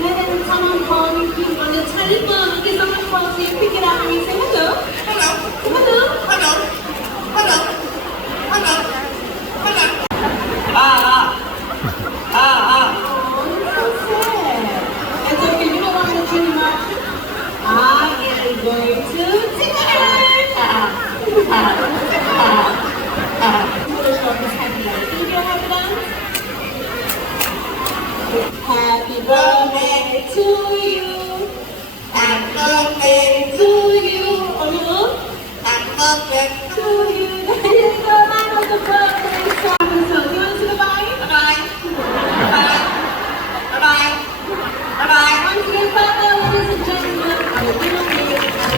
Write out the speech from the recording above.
When someone calls you on the telephone, okay, someone calls you, pick it up and you say hello. Hello. Hello. Hello. Hello. Hello. Hello. Oh, you're so sad. It's okay, you don't want to dream much. I am going to sing it. Finish off this happy dance. Can you do a happy dance? Happy birthday to you. Happy birthday to you. Oh, you know? Happy birthday